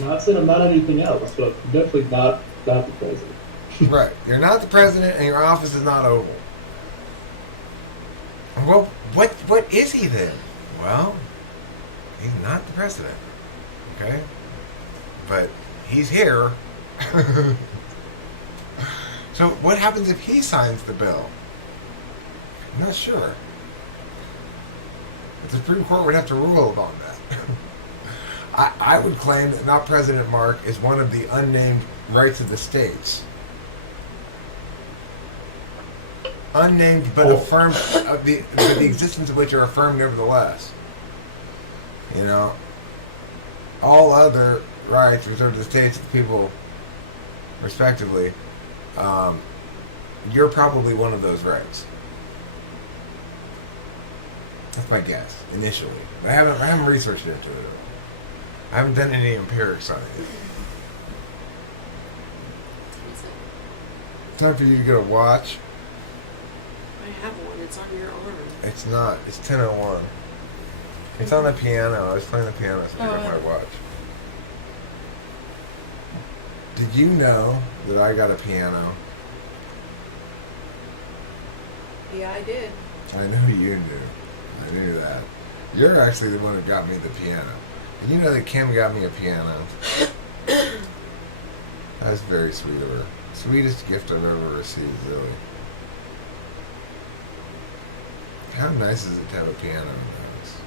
Not saying I'm not anything else, but I'm definitely not the president. Right. You're not the president, and your office is not oval. Well, what is he then? Well, he's not the president. Okay? But he's here. So what happens if he signs the bill? I'm not sure. The Supreme Court would have to rule on that. I would claim that not President Mark is one of the unnamed rights of the states. Unnamed but affirmed, the existence of which are affirmed nevertheless. You know, all other rights reserved to the states and the people, respectively. You're probably one of those rights. That's my guess initially. I haven't researched into it. I haven't done any empirics on it. It's time for you to get a watch. I have one. It's on your arm. It's not. It's 10:01. It's on the piano. I was playing the piano, so I got my watch. Did you know that I got a piano? Yeah, I did. I know you knew. I knew that. You're actually the one who got me the piano. And you know that Kim got me a piano. That's very sweet of her. Sweetest gift I've ever received, really. How nice is it to have a piano in the house?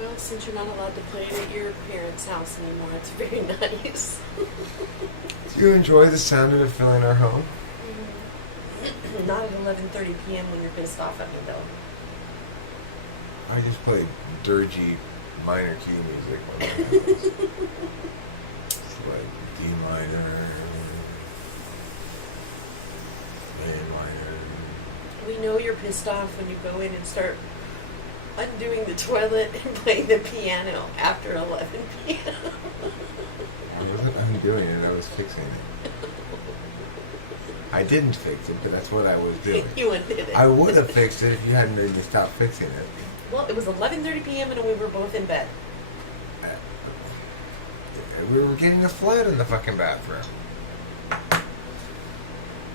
Well, since you're not allowed to play it at your parents' house anymore, it's very nice. Do you enjoy the sound of it filling our home? Not at 11:30 p.m. when you're pissed off at me, though. I just play dirgy minor key music when I'm in the house. It's like D minor, A minor. We know you're pissed off when you go in and start undoing the toilet and playing the piano after 11 p.m. I wasn't undoing it, I was fixing it. I didn't fix it, but that's what I was doing. You undid it. I would have fixed it if you hadn't made me stop fixing it. Well, it was 11:30 p.m. and we were both in bed. We were getting a flood in the fucking bathroom.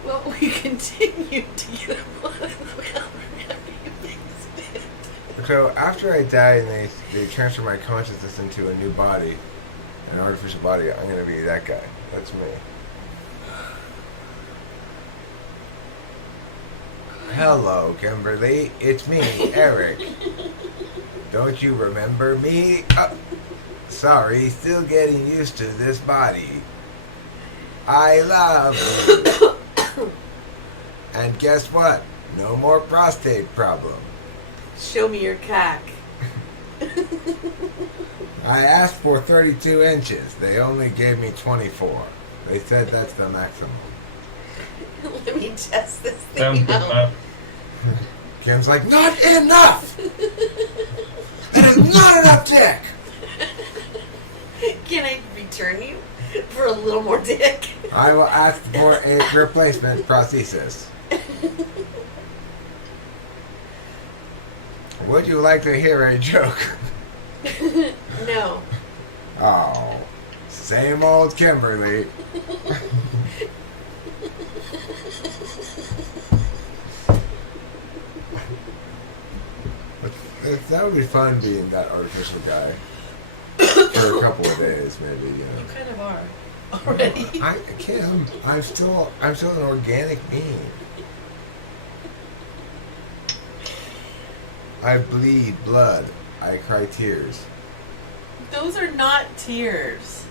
Well, we continued to get a flood in the bathroom after you fixed it. So after I die and they transfer my consciousness into a new body, an artificial body, I'm going to be that guy. That's me. Hello, Kimberly. It's me, Eric. Don't you remember me? Oh, sorry, still getting used to this body. I love you. And guess what? No more prostate problem. Show me your cock. I asked for 32 inches. They only gave me 24. They said that's the maximum. Let me test this thing out. Enough. Kim's like, not enough! That is not enough dick! Can I return you for a little more dick? I will ask for a replacement prosthesis. Would you like to hear a joke? No. Oh, same old Kimberly. That would be fun being that artificial guy for a couple of days, maybe. You know. You kind of are already. Kim, I'm still an organic being. I bleed blood. I cry tears. Those are not tears.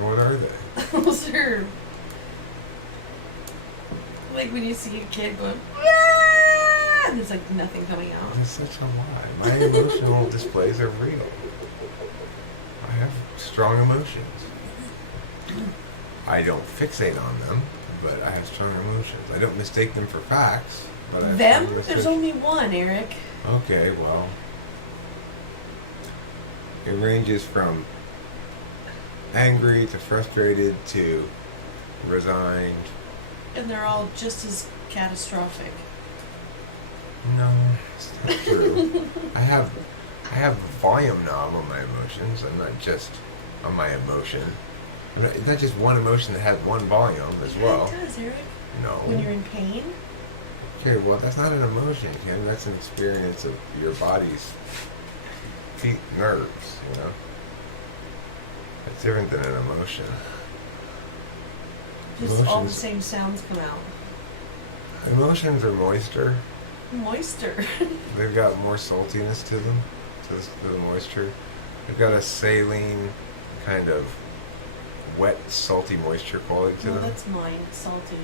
What are they? Those are like when you see a kid going, "Ah!" and there's like nothing coming out. That's such a lie. My emotional displays are real. I have strong emotions. I don't fixate on them, but I have strong emotions. I don't mistake them for facts. But I Them? There's only one, Eric. Okay, well, it ranges from angry to frustrated to resigned. And they're all just as catastrophic. No, it's not true. I I have a volume knob on my emotions. I'm not just on my emotion. It's not just one emotion that has one volume as well. It does, Eric. No. When you're in pain. Okay, well, that's not an emotion, Kim. That's an experience of your body's nerves, you know? It's different than an emotion. Just all the same sounds come out. Emotions are moister. Moister. They've got more saltiness to them, to the moisture. They've got a saline, kind of wet, salty moisture quality to them. That's mine, salty.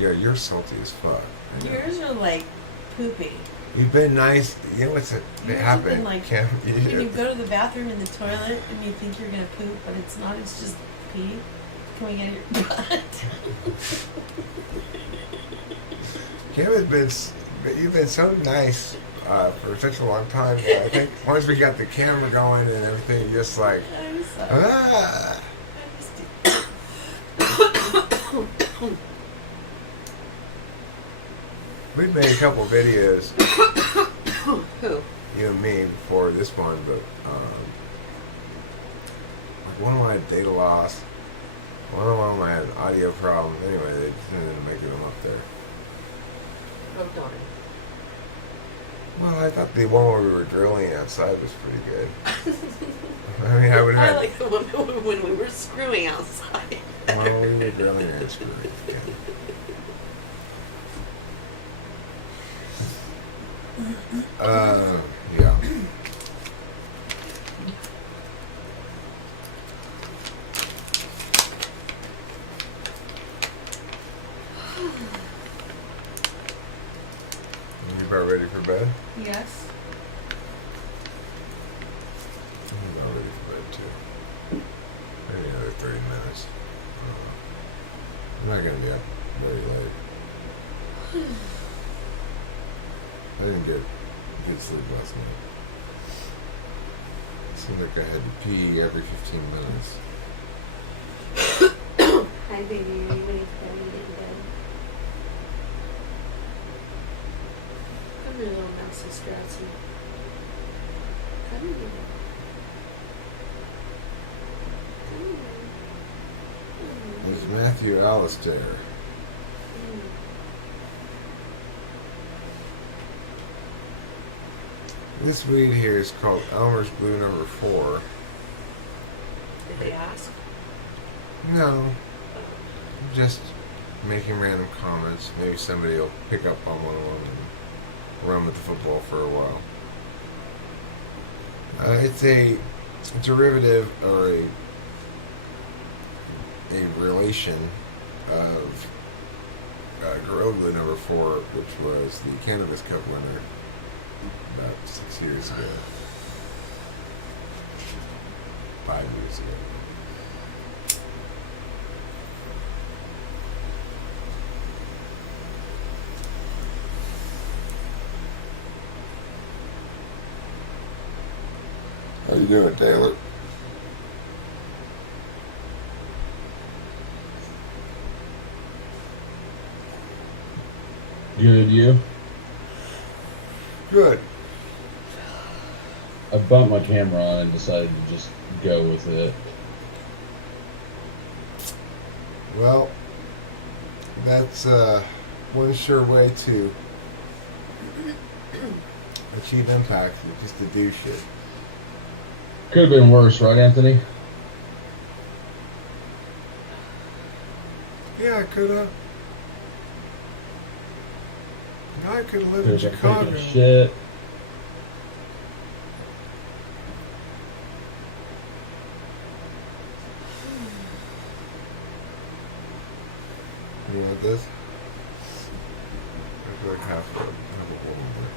Yeah, you're salty as fuck. Yours are like poopy. You've been nice. You know what's happened? Like, Kim? you go to the bathroom in the toilet and you think you're gonna poop, but it's not. It's just pee. Can we get your butt? Kim has been. You've been so nice for such a long time. I think once we got the camera going and everything, you're just like. I'm sorry. Ah. We've made a couple videos. Who? You and me before this one, but like one of them had data loss. One of them had audio problems. Anyway, they just ended up making them up there. Oh, darn. Well, I thought the one where we were drilling outside was pretty good. I mean, I would I have. like the one when we were screwing outside. Well, we were drilling and screwing. Yeah. Yeah. You about ready for bed? Yes. I'm about ready for bed too. Maybe another 30 minutes. I'm not gonna be up very late. I didn't get good sleep last night. It seemed like I had to pee every 15 minutes. Hi, baby. Are you ready to get in bed? Come here, little mousey Straussy. Come here. Come here. There's Matthew Alistair. This weed here is called Elmer's Blue Number 4. Did they ask? No, just making random comments. Maybe somebody will pick up on one of them and run with the football for a while. It's a derivative or a relation of Gorilla Glue Number 4, which was the Cannabis Cup winner about 6 years ago. 5 years ago. How you doing, Taylor? Good, you? Good. I bumped my camera on and decided to just go with it. Well, that's one sure way to achieve impact, is just to do shit. Could have been worse, right, Anthony? Yeah, I could have. I could have lived in Could have been Chicago. taking a shit. You want this? I feel like half of it. Half of one more.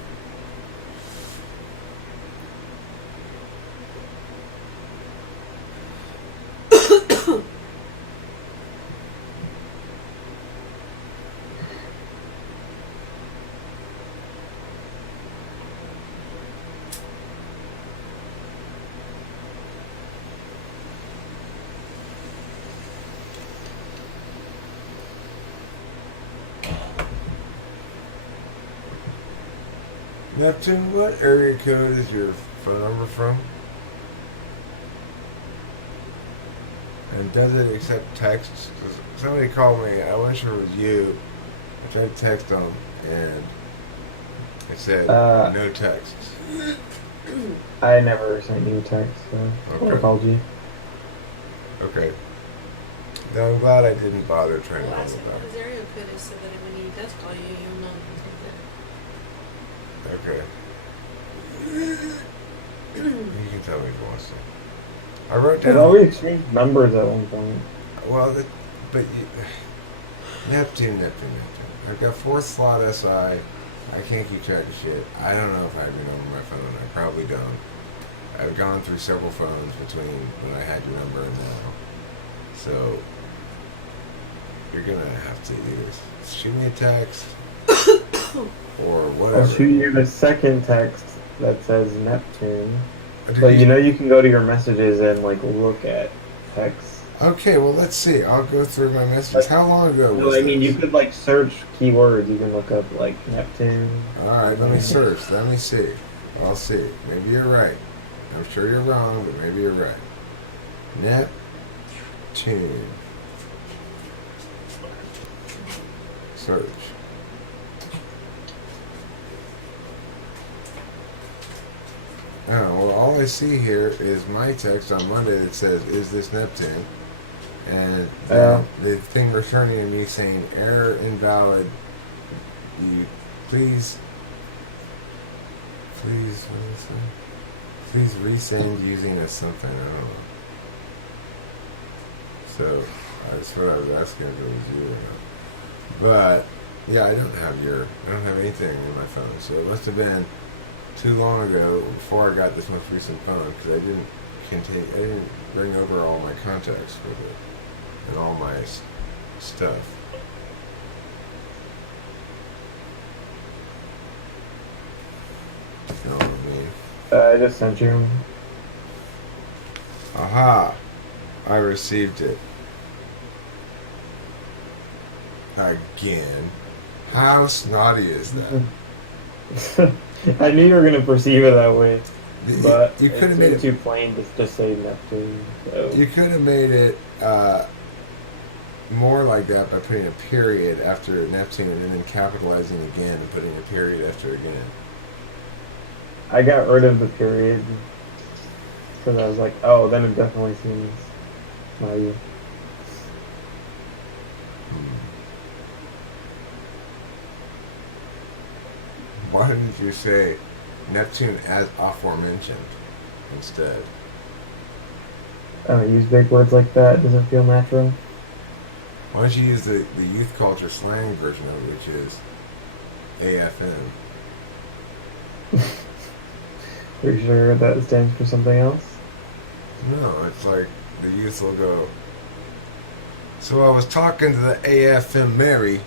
Neptune, what area code is your phone number from? And does it accept texts? 'Cause somebody called me, I wasn't sure it was you. I tried to text them, and it said no texts. I never sent you a text, so Okay. apology. Okay. No, I'm glad I didn't bother trying to Well, call ask him it what his area code is so that when he does call you, you'll know to back. Okay. You can tell me if he wants to. I wrote I down. thought we exchanged numbers at one point. Well, but Neptune. I've got fourth slot SI. I can't keep track of shit. I don't know if I have your number on my phone. I probably don't. I've gone through several phones between when I had your number and now. So you're gonna have to either shoot me a text or whatever. I'll shoot you the second text that says Neptune. Did So you know you can go to your messages and like look at text. Okay, well let's see. I'll go through my messages. How long ago was No, I mean this? you could like search keywords. You can look up like Neptune. All right, let me search. Let me see. I'll see. Maybe you're right. I'm sure you're wrong, but maybe you're right. Neptune. Search. Oh, well, all I see here is my text on Monday that says, "Is this Neptune?" And the thing returning to me saying, "Error invalid. You please, what is it? Please resend using a something." I don't know. So that's what I was asking if it was you or not. But yeah, I don't have anything in my phone. So it must have been too long ago before I got this most recent phone because I didn't bring over all my contacts with it and all my stuff. You know what I mean? I just sent you. Aha! I received it. Again. How snotty is that? I knew you were gonna perceive it that way, but You could have made it's it. too plain to just say Neptune. So. You could have made it more like that by putting a period after Neptune and then capitalizing again and putting a period after again. I got rid of the period because I was like, oh, then it definitely seems naughty. Why didn't you say Neptune as aforementioned instead? I don't use big words like that. It doesn't feel natural. Why don't you use the youth culture slang version of it, which is AFN? Are you sure that stands for something else? No, it's like the youth will go, "So I was talking to the AFM Mary,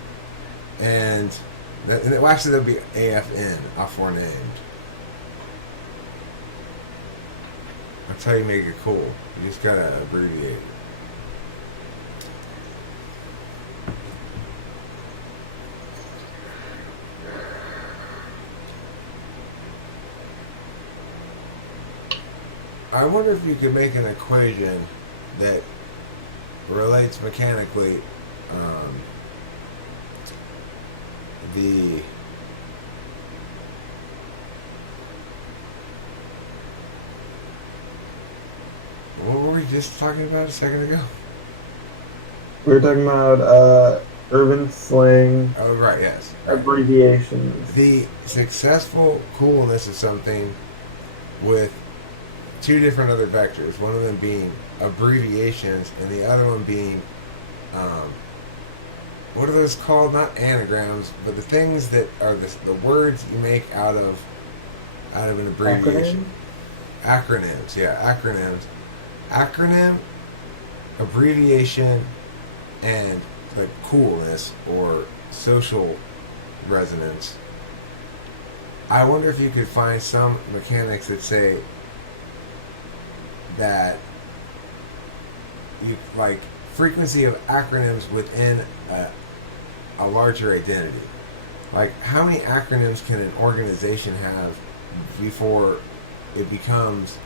and well, actually that'll be AFN, aforenamed." That's how you make it cool. You just gotta abbreviate it. I wonder if you could make an equation that relates mechanically the what were we just talking about a second ago? We were talking about urban slang Oh, right, yes. abbreviations. The successful coolness of something with two different other vectors, one of them being abbreviations and the other one being what are those called? Not anagrams, but the things that are the words you make out of an abbreviation. Acronyms, yeah, acronyms. Acronym, abbreviation, and like coolness or social resonance. I wonder if you could find some mechanics that say that you like frequency of acronyms within a larger identity. Like, how many acronyms can an organization have before it becomes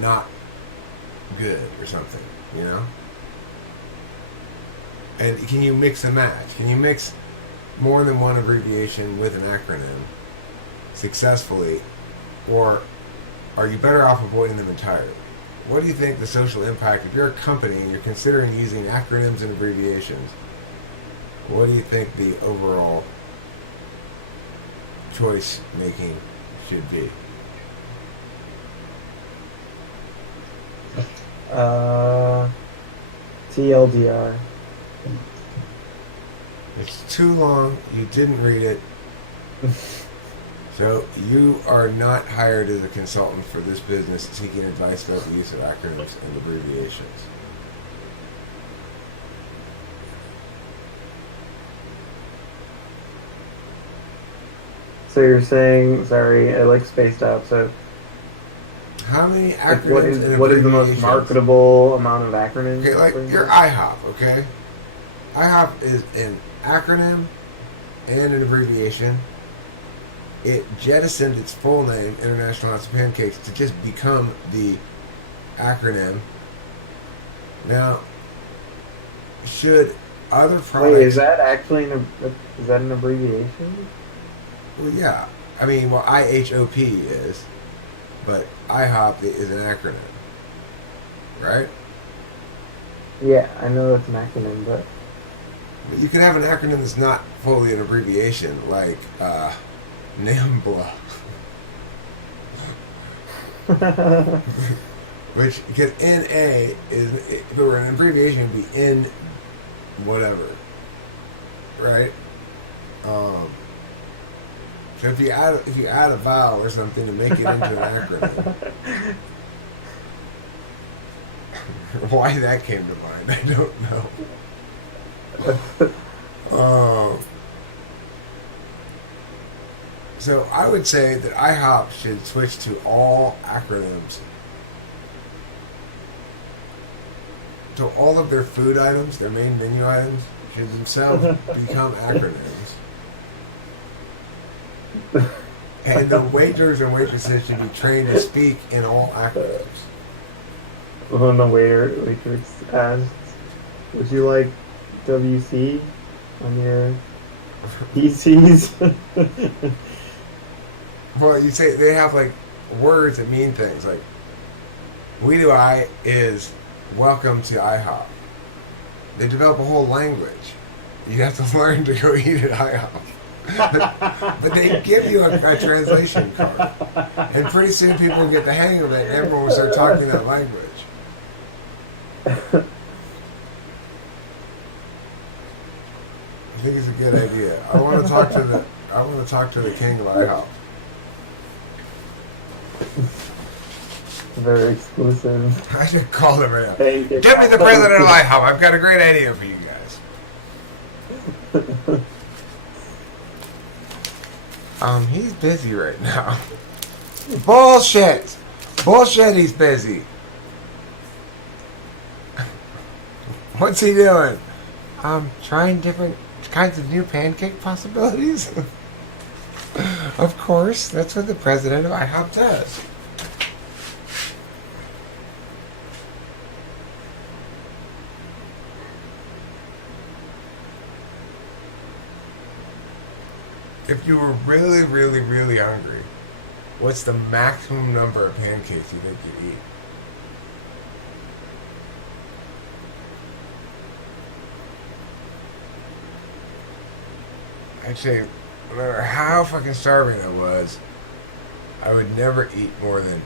not good or something, you know? And can you mix and match? Can you mix more than one abbreviation with an acronym successfully, or are you better off avoiding them entirely? What do you think the social impact, if you're a company and you're considering using acronyms and abbreviations, what do you think the overall choice making should be? TLDR. It's too long. You didn't read it. So you are not hired as a consultant for this business seeking advice about the use of acronyms and abbreviations. So you're saying, sorry, I like spaced out. So How many like, acronyms and what is the most abbreviations? marketable amount of acronyms? Okay, like your IHOP, okay? IHOP is an acronym and an abbreviation. It jettisoned its full name, International House of Pancakes, to just become the acronym. Now, should other products... Wait, is that actually is that an abbreviation? Well, yeah. I mean, well, IHOP is, but IHOP is an acronym, right? Yeah, I know that's an acronym, but You can have an acronym that's not fully an abbreviation, like NAMBLA. Which, because NA is, if it were an abbreviation, it would be N whatever. Right? So if you add a vowel or something to make it into an acronym. Why that came to mind, I don't know. So I would say that IHOP should switch to all acronyms. So all of their food items, their main menu items, should themselves become acronyms. And the waiters and waitresses should be trained to speak in all acronyms. when the waitress asks, "Would you like WC on your PCs?" Well, you say they have like words that mean things. Like, "We do I" is "Welcome to IHOP." They develop a whole language. You have to learn to go eat at IHOP. But they give you a translation card. And pretty soon people will get the hang of it and everyone will start talking that language. I think it's a good idea. I want to talk to the king of IHOP. Very exclusive. I should call him right now. Hey, Give me the president of IHOP. I've got a great idea for you guys. He's busy right now. Bullshit! Bullshit, he's busy. What's he doing? Trying different kinds of new pancake possibilities. Of course, that's what the president of IHOP does. If you were really, really, really hungry, what's the maximum number of pancakes you think you eat? Actually, no matter how fucking starving I was, I would never eat more than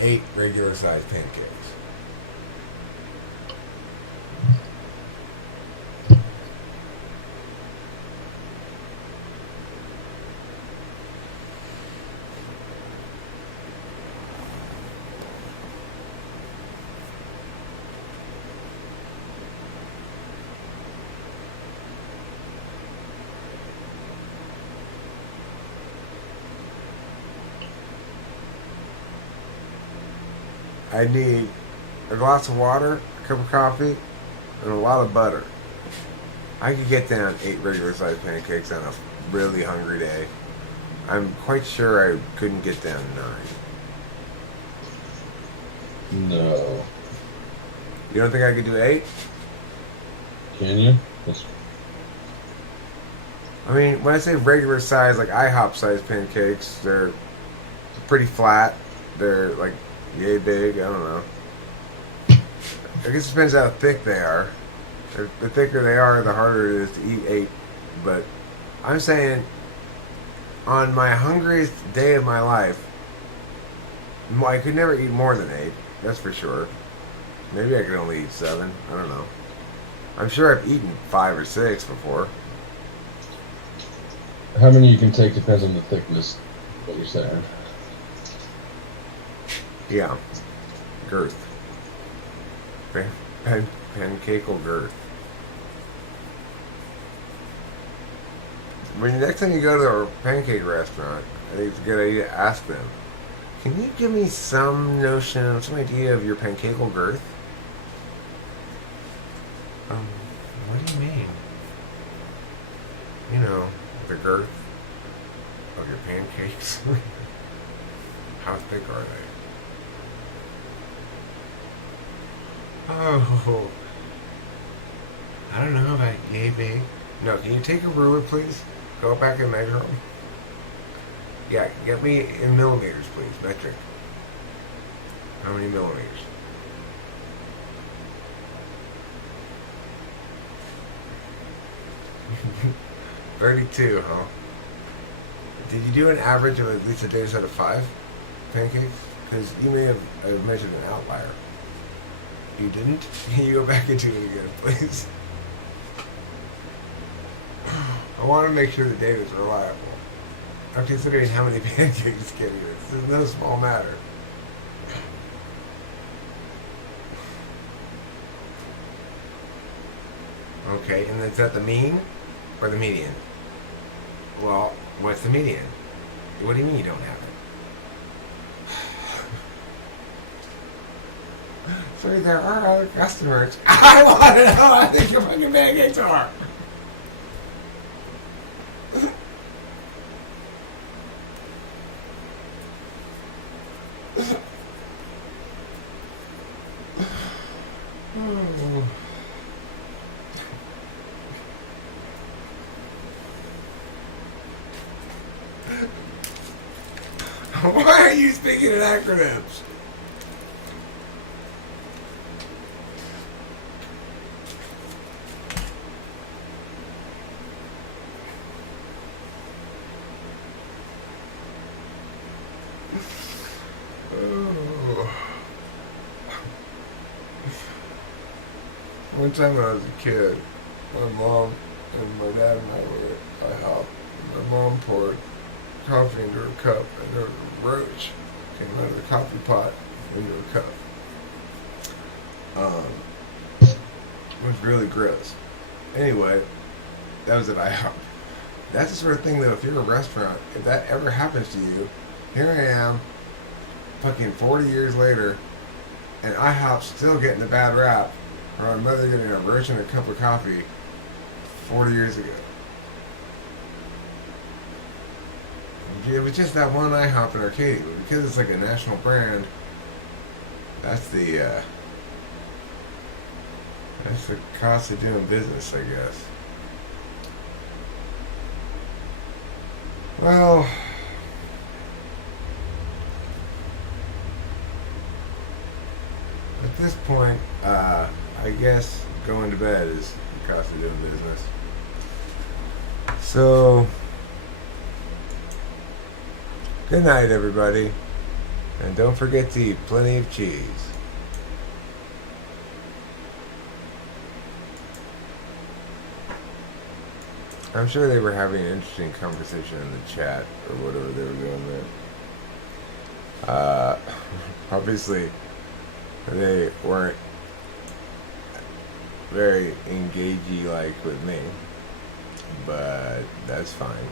8 regular-sized pancakes. I need a glass of water, a cup of coffee, and a lot of butter. I could get down 8 regular-sized pancakes on a really hungry day, I'm quite sure I couldn't get down 9. No. You don't think I could do 8? Can you? That's, I mean, when I say regular size, like IHOP size pancakes, they're pretty flat. They're like yay big. I don't know. I guess it depends how thick they are. The thicker they are, the harder it is to eat 8. But I'm saying, on my hungriest day of my life, I could never eat more than 8. That's for sure. Maybe I could only eat 7. I don't know. I'm sure I've eaten 5 or 6 before. how many you can take depends on the thickness, what you're saying. Yeah. Girth. Pancakal girth. When next time you go to a pancake restaurant, I think it's a good idea to ask them, can you give me some notion, some idea of your pancakal girth? What do you mean? You know, the girth of your pancakes. How thick are they? Oh, I don't know about yay big. No, can you take a ruler, please? Go back and measure them. Yeah, get me in millimeters, please. Metric. How many millimeters? $32, huh? Did you do an average of at least a day's out of 5 pancakes? Because you may have measured an outlier. You didn't? Can you go back and do it again, please? I want to make sure the data is reliable. I'm considering how many pancakes get here. This is no small matter. Okay, and is that the mean or the median? Well, what's the median? What do you mean you don't have it? Sorry, there are other customers. I want to know how thick your fucking pancakes are. Why are you speaking in acronyms? One time when I was a kid, my mom and my dad and I were at IHOP. My mom poured coffee into her cup, and there was a roach came out of the coffee pot into her cup. It was really gross. Anyway, that was at IHOP. That's the sort of thing, though, if you're a restaurant, if that ever happens to you, here I am, fucking 40 years later, and IHOP's still getting a bad rap, or my mother getting a roach in a cup of coffee 40 years ago. It was just that one IHOP in Arcadia, but because it's like a national brand, that's the cost of doing business, I guess. Well, at this point, I guess going to bed is the cost of doing business. So, good night, everybody. And don't forget to eat plenty of cheese. I'm sure they were having an interesting conversation in the chat or whatever they were doing there. Obviously, they weren't very engagey like with me, but that's fine.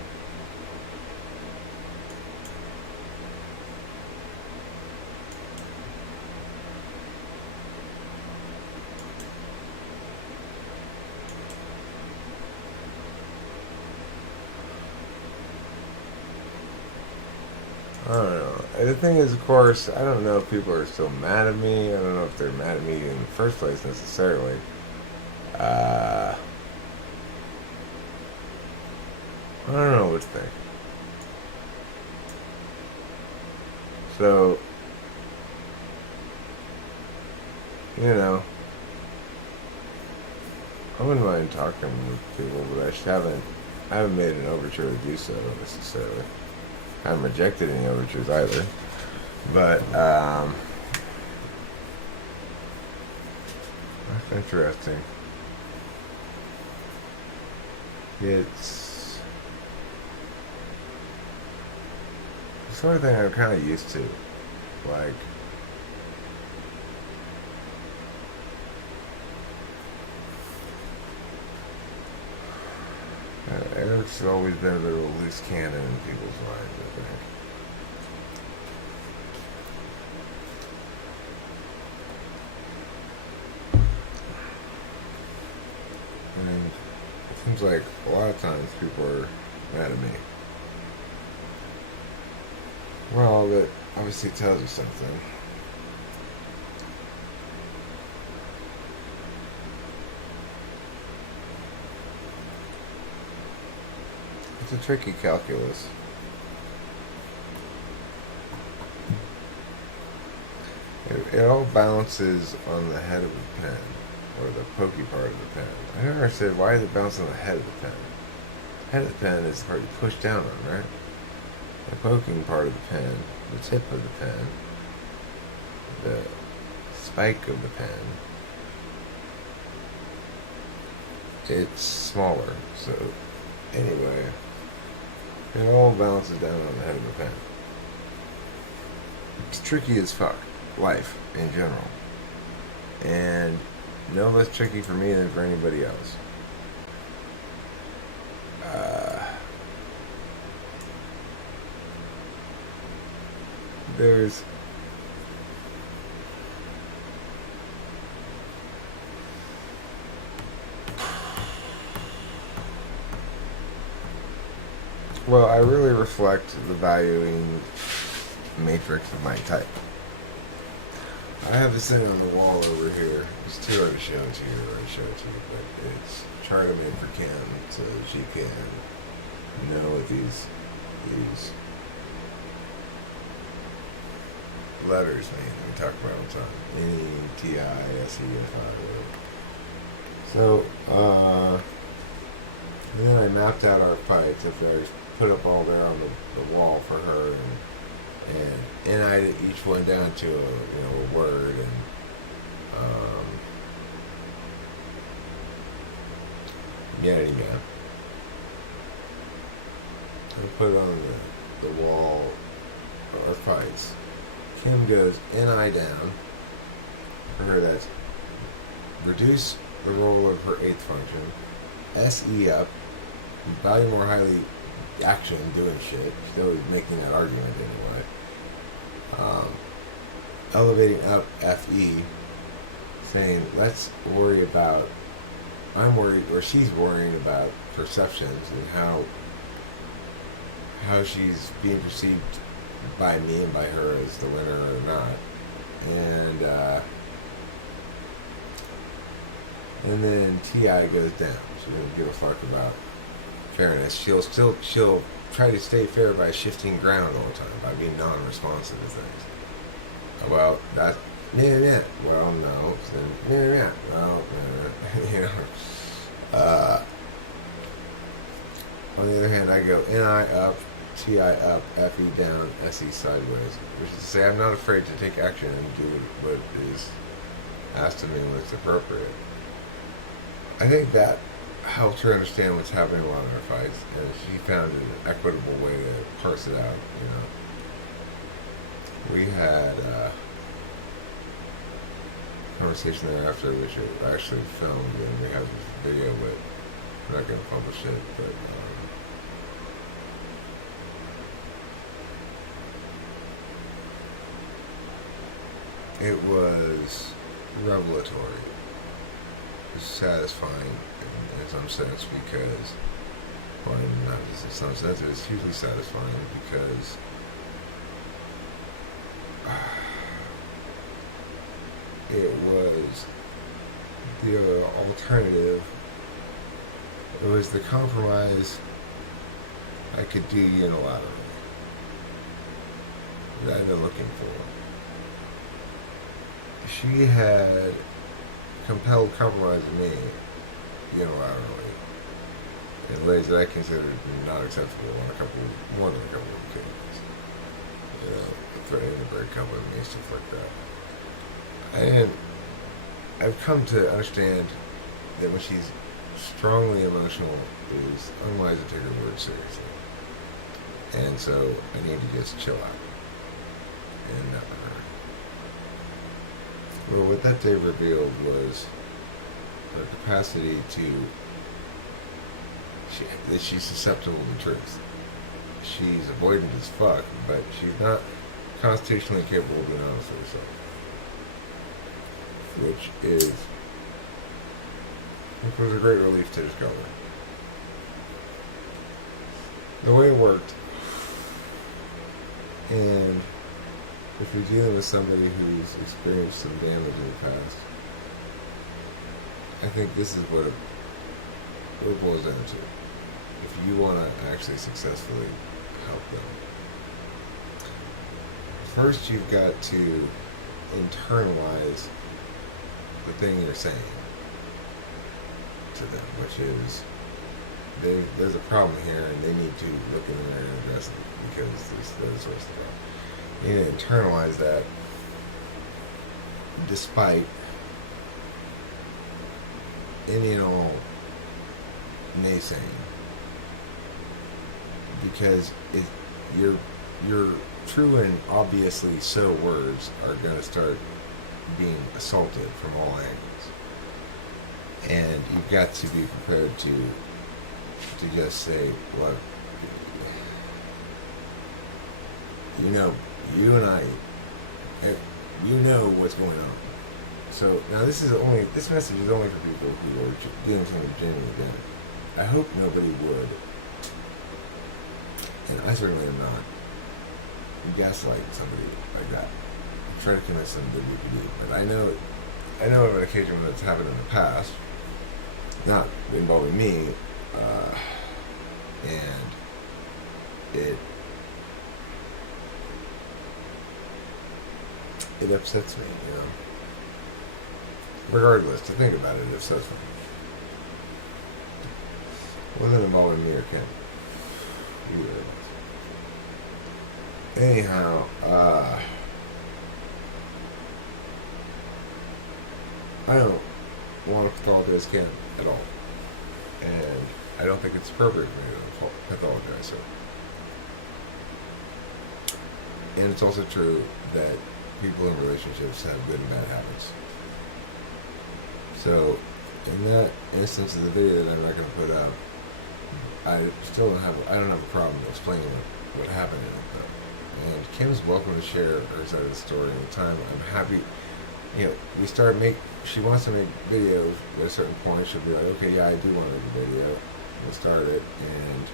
I don't know. And the thing is, of course, I don't know if people are still mad at me. I don't know if they're mad at me in the first place necessarily. I don't know what to think. So, you know, I wouldn't mind talking with people, but I haven't made an overture to do so necessarily. I haven't rejected any overtures either. But, that's interesting. It's the sort of thing I'm kind of used to. Like, Eric's always been a bit of a loose cannon in people's minds, I think. And it seems like a lot of times people are mad at me. Well, that obviously tells you something. It's a tricky calculus. It all bounces on the head of the pen, or the pokey part of the pen. I never understood why does it bounce on the head of the pen. The head of the pen is the part you push down on, right? The poking part of the pen, the tip of the pen, the spike of the pen, it's smaller. So anyway, it all bounces down on the head of the pen. It's tricky as fuck, life in general. And no less tricky for me than for anybody else. There's well, I really reflect the valuing matrix of my type. I have this thing on the wall over here. There's two I show it to you, but it's a chart I made for Kim, so she can know what these letters mean. We talk about all the time. NETISEFI. So, and then I mapped out our fights. If there's put up all there on the wall for her, and NI'd each one down to a word, and Unity map. I put it on the wall our fights. Kim goes NI down. For her, that's reduce the roll of her eighth function. SE up. Value more highly action doing shit. She's always making that argument anyway. Elevating up FE, saying let's worry about. I'm worried, or she's worrying about perceptions and how she's being perceived by me and by her as the winner or not, and then TI goes down. She doesn't give a fuck about fairness. She'll try to stay fair by shifting ground all the time, by being non-responsive to things. Well, that's yeah. Well, no. Then yeah. Well, on the other hand, I go NI up, TI up, FE down, SE sideways, which is to say I'm not afraid to take action and do what is asked of me when it's appropriate. I think that helped her understand what's happening a lot in our fights, and she found an equitable way to parse it out. We had a conversation thereafter, which I actually filmed, and we have this video, but we're not going to publish it. But it was revelatory. It was satisfying in some sense because, well, not just in some sense, it was hugely satisfying because it was the alternative. It was the compromise I could do unilaterally that I've been looking for. She had compelled compromise in me unilaterally in ways that I considered not acceptable on more than a couple of occasions. You know, threatening to break up with me, stuff like that. And I've come to understand that when she's strongly emotional, it is unwise to take her words seriously. And so I need to just chill out. And well, what that day revealed was her capacity that she's susceptible to truth. She's avoidant as fuck, but she's not constitutionally capable of being honest with herself. Which was a great relief to discover. The way it worked, and if you're dealing with somebody who's experienced some damage in the past, I think this is what it boils down to. If you want to actually successfully help them, first you've got to internalize the thing you're saying to them, which is there's a problem here and they need to look in the mirror and address it because there's a source of the problem. You need to internalize that despite any and all naysaying, because your true and obviously so words are going to start being assaulted from all angles, and you've got to be prepared to just say, look, you know, you and I, you know what's going on. So now this message is only for people who are dealing with something genuinely damage. I hope nobody would, and I certainly am not, gaslight somebody like that. Try to convince them that we could do. But I know of an occasion when it's happened in the past, not involving me, and it upsets me, you know. Regardless, to think about it, it upsets me. It wasn't involving me or Ken. Either. Anyhow, I don't want to pathologize Ken at all. And I don't think it's appropriate for me to pathologize her. And it's also true that people in relationships have good and bad habits. So, in that instance of the video that I'm not going to put up, I don't have a problem explaining what happened in it though. And Kim's welcome to share her side of the story anytime. I'm happy. You know, she wants to make videos. At a certain point, she'll be like, okay, yeah, I do want to make a video. We'll start it, and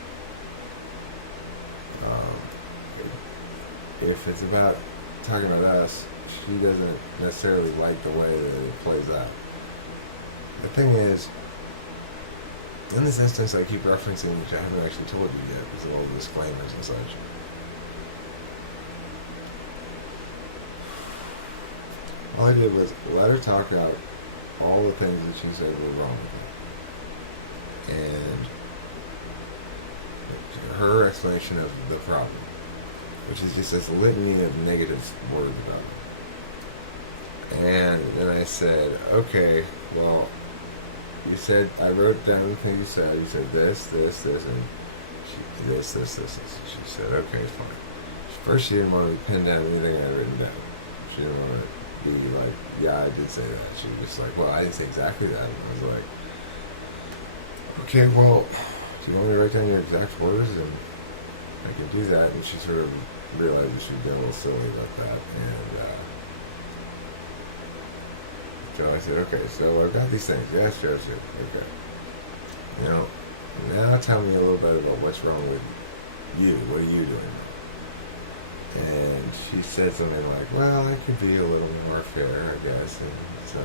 if it's about talking about us, she doesn't necessarily like the way that it plays out. The thing is, in this instance, I keep referencing, which I haven't actually told you yet, because of all the disclaimers and such. All I did was let her talk out all the things that she said were wrong with it. And her explanation of the problem, which is just this litany of negative words about it. And then I said, okay, well, you said, I wrote down the thing you said. You said this, and this. She said, okay, fine. First, she didn't want to pin down anything I had written down. She didn't want to be like, yeah, I did say that. She was just like, well, I didn't say exactly that. And I was like, okay, well, do you want me to write down your exact words? And I can do that. And she sort of realized that she was getting a little silly about that. And so I said, okay, so I've got these things. Yes, okay. You know, now tell me a little bit about what's wrong with you. What are you doing? And she said something like, well, I could be a little more fair, I guess.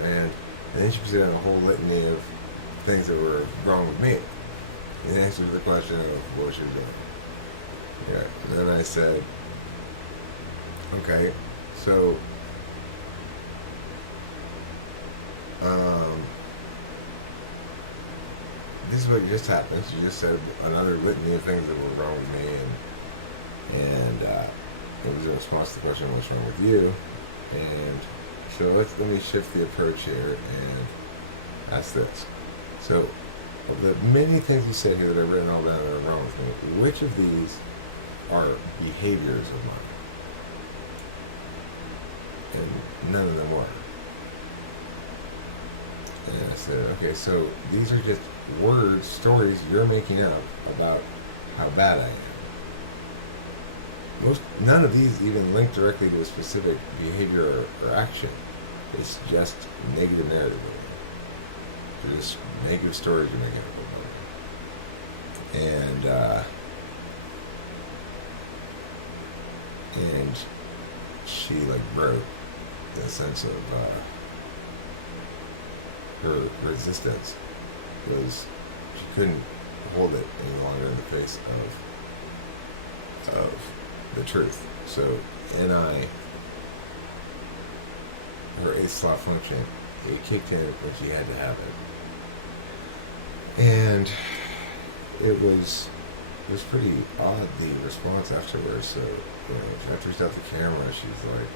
And then she presented a whole litany of things that were wrong with me. In answer to the question of what she was doing. Yeah. And then I said, okay, so this is what just happened. She just said another litany of things that were wrong with me, and it was in response to the question, what's wrong with you? And so let me shift the approach here and ask this. So of the many things you said here that I've written all down that are wrong with me, which of these are behaviors of mine? And none of them were. And I said, okay, so these are just words, stories you're making up about how bad I am. None of these even link directly to a specific behavior or action. It's just negative narrative. They're just negative stories you're making up about. And she like broke in the sense of her resistance was she couldn't hold it any longer in the face of the truth. So her eighth slot function, it kicked in when she had to have it. And it was pretty odd, the response afterwards. So, after she stopped the camera, she's like,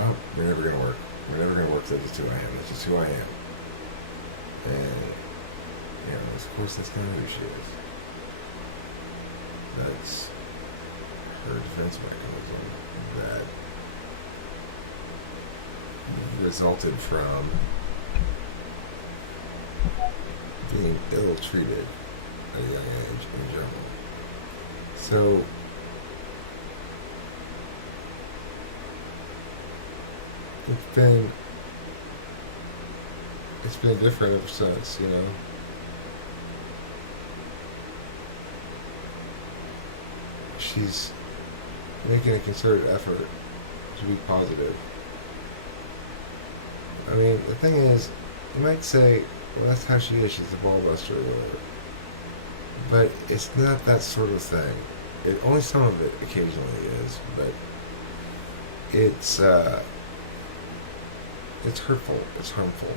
oh, we're never going to work. We're never going to work. That's just who I am. That's just who I am. And, of course, that's kind of who she is. That's her defense mechanism that resulted from being ill-treated at a young age in general. So, it's been different ever since, She's making a concerted effort to be positive. I mean, the thing is, you might say, well, that's how she is, she's a ball buster or whatever. But it's not that sort of thing. Only some of it occasionally is, but it's hurtful, it's harmful.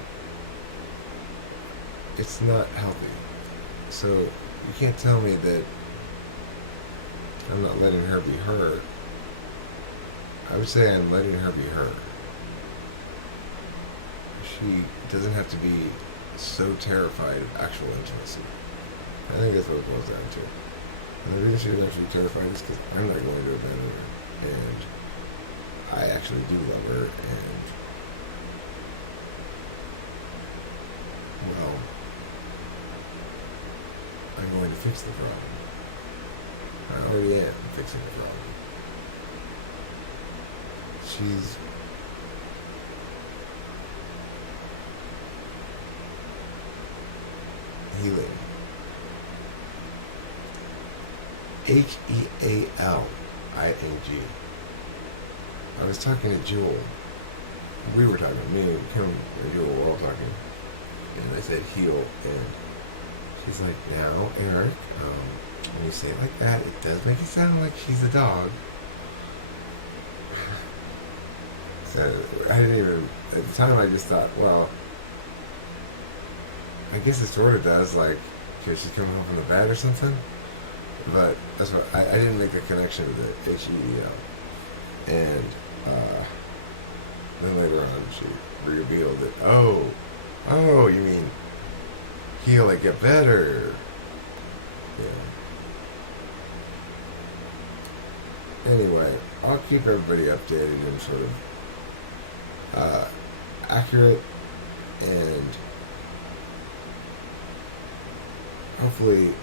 It's not healthy. So you can't tell me that I'm not letting her be her. I would say I'm letting her be her. She doesn't have to be so terrified of actual intimacy. I think that's what it boils down to. And the reason she doesn't have to be terrified is because I'm not going to abandon her. And I actually do love her. And, well, I'm going to fix the problem. I already am fixing the problem. She's healing. Healing. I was talking to Jewel. We were talking, me and Kim and Jewel were all talking. And I said heal, and she's like, now, Eric, when you say it like that, it does make it sound like she's a dog. So I didn't even, at the time I just thought, well, I guess it sort of does, like, because she's coming home from the bed or something. But that's what, I didn't make a connection with the HEEL. And then later on she revealed that, oh, you mean heal, like get better. Yeah. Anyway, I'll keep everybody updated and sort of accurate and hopefully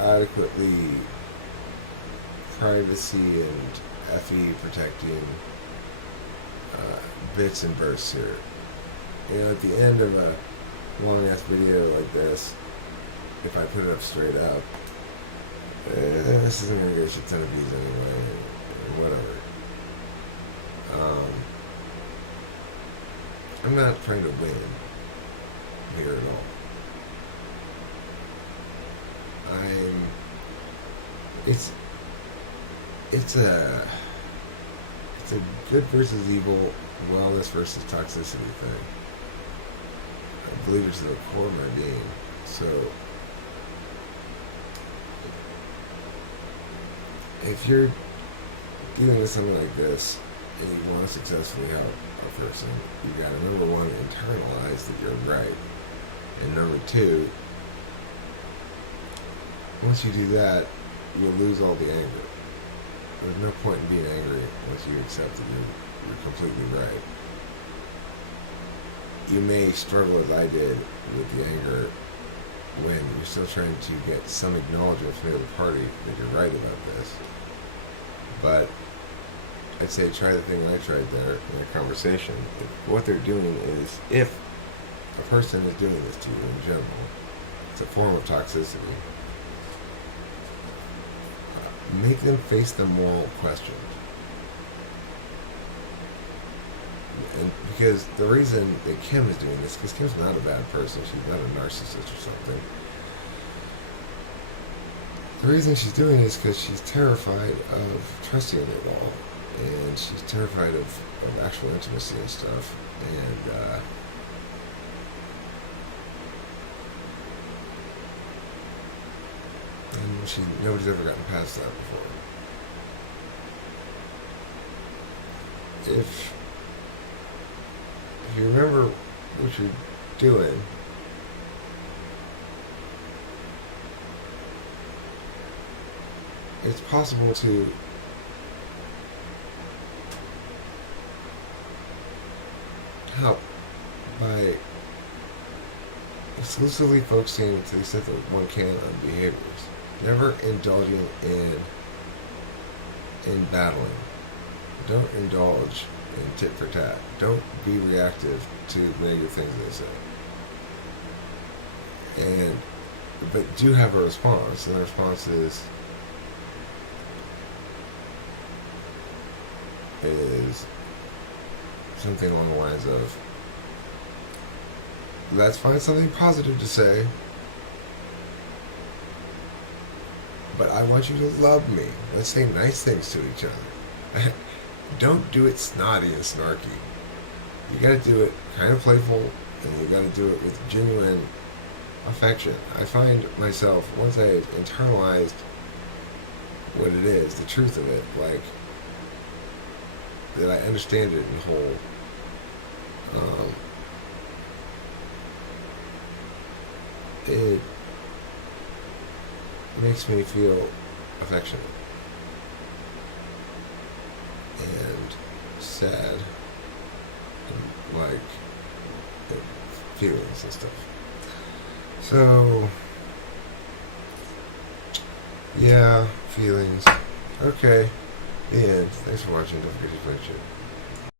adequately privacy and FE protecting bits and bursts here. At the end of a long ass video like this, if I put it up straight up, This isn't gonna get a shit ton of views anyway. Whatever. I'm not trying to win here at all. It's a good versus evil, wellness versus toxicity thing. I believe it's the core of my being. So if you're dealing with something like this and you want to successfully help a person, you gotta, number one, internalize that you're right. And number two, once you do that, you'll lose all the anger. There's no point in being angry once you accept that you're completely right. You may struggle as I did with the anger when you're still trying to get some acknowledgement from the other party that you're right about this. But I'd say try the thing I tried there in a conversation. What they're doing is, if a person is doing this to you in general, it's a form of toxicity. Make them face the moral question. And because the reason that Kim is doing this, because Kim's not a bad person, she's not a narcissist or something. The reason she's doing this is because she's terrified of trusting it all, and she's terrified of actual intimacy and stuff, and nobody's ever gotten past that before. If you remember what you're doing, it's possible to help by exclusively focusing, to the extent that one can, on behaviors. Never indulging in battling. Don't indulge in tit for tat. Don't be reactive to negative things they say. But do have a response, and the response is something along the lines of, let's find something positive to say, but I want you to love me. Let's say nice things to each other. Don't do it snotty and snarky. You gotta do it kind of playful, and you gotta do it with genuine affection. I find myself, once I internalized what it is, the truth of it, like, that I understand it in whole, it makes me feel affectionate and sad and like feelings and stuff. So yeah, feelings. Okay, the end. Thanks for watching. Don't forget to play shit.